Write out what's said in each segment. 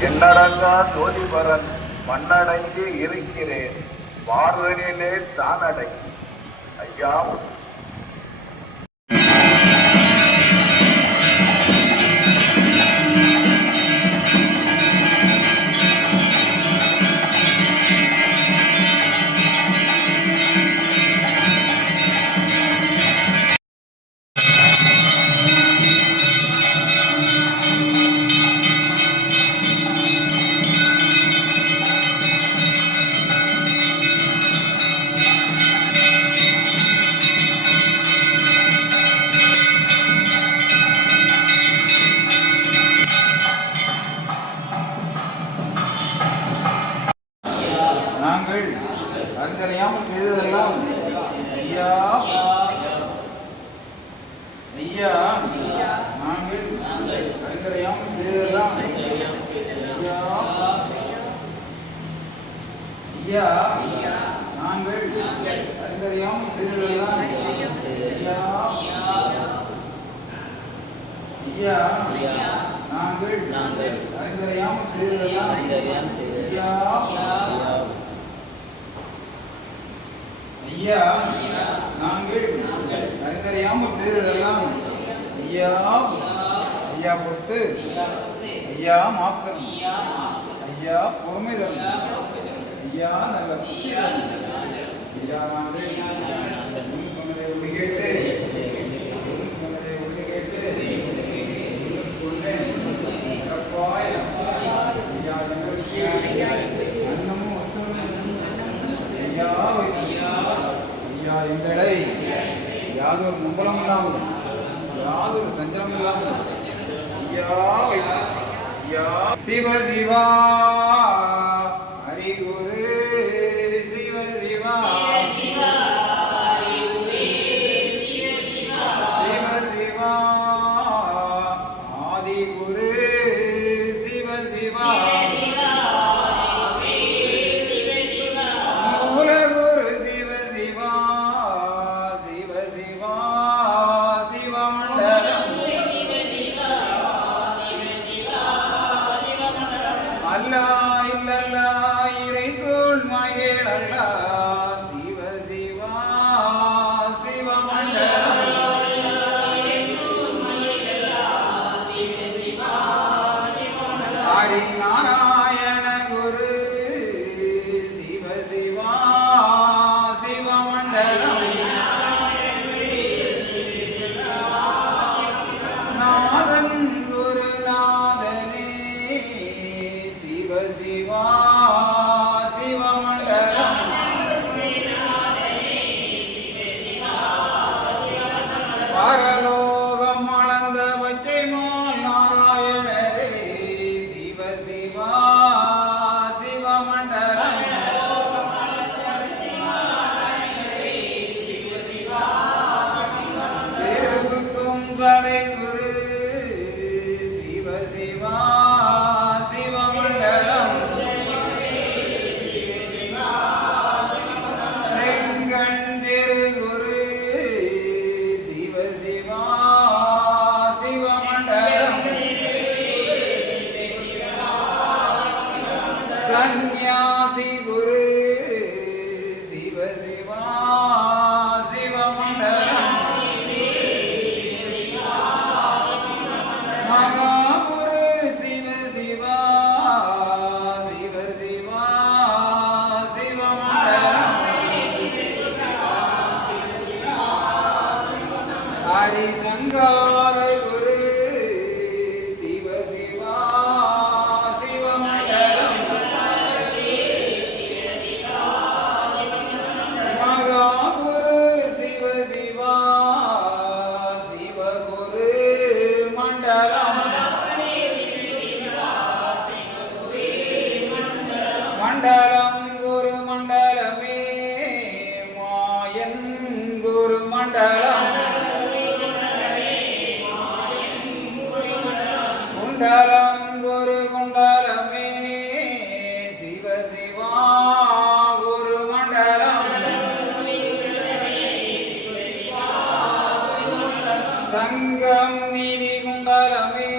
என்னடங்கா ஜோதிபரன் மண்ணடங்கி இருக்கிறேன். வார்வனிலே தானடங்கி ஐயா நாங்கள் நாங்கள் ஐந்தறியாம் செய்ததெல்லாம் ஐந்தறியாம் செய்ததெல்லாம் ஐயா நாங்கள் நாங்கள் அறிந்தறியாமல் செய்ததெல்லாம் ஐயா ஐயா பொறுத்து ஐயா மாக்கரம் ஐயா பொறுமை தரும் ஐயா நல்ல ஐயா நாங்கள் சொன்னதை கேட்டு ಹಿಂದೆಡೆ ಯಾವ್ದೊಂದು ಮುಂಬಳಂ ಇಲ್ಲಾಮ ಯಾವ್ದೊಂದು ಸಂಚಲನ ಇಲ್ಲಾಮ ಯಾವ ಯಾವ ಶಿವ ಶಿವಾ தங்கம் நீதி குண்டாலமே.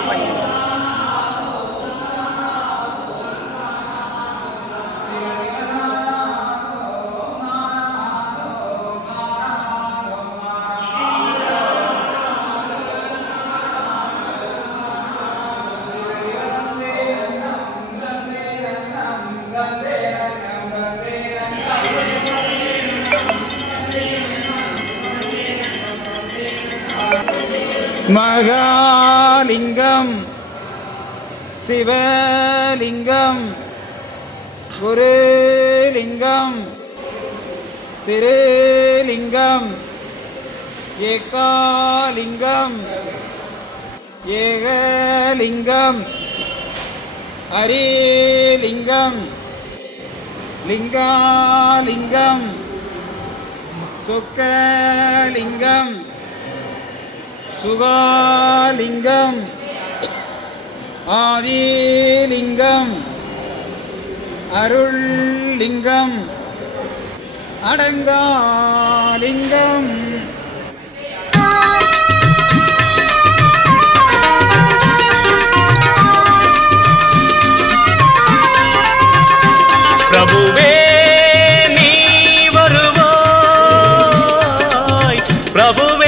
Ah. மகாலிங்கம் சிவலிங்கம் குருலிங்கம் திருலிங்கம் ஏகாலிங்கம் ஏகலிங்கம் ஹரிலிங்கம் லிங்காலிங்கம் சுக்கலிங்கம் சுகாலிங்கம். ஆதிலிங்கம். அருள்லிங்கம். அடங்காலிங்கம். பிரபுவே நீ வருவாய். பிரபுவே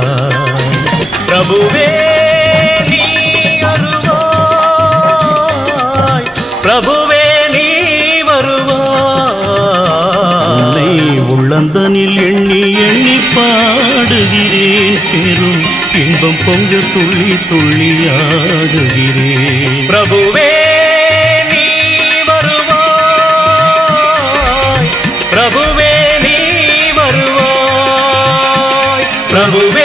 பொங்கு துள்ளி துள்ளி ஆடுகிறே. பிரபுவே நீ வருவாய். பிரபுவே நீ வருவாய். பிரபுவே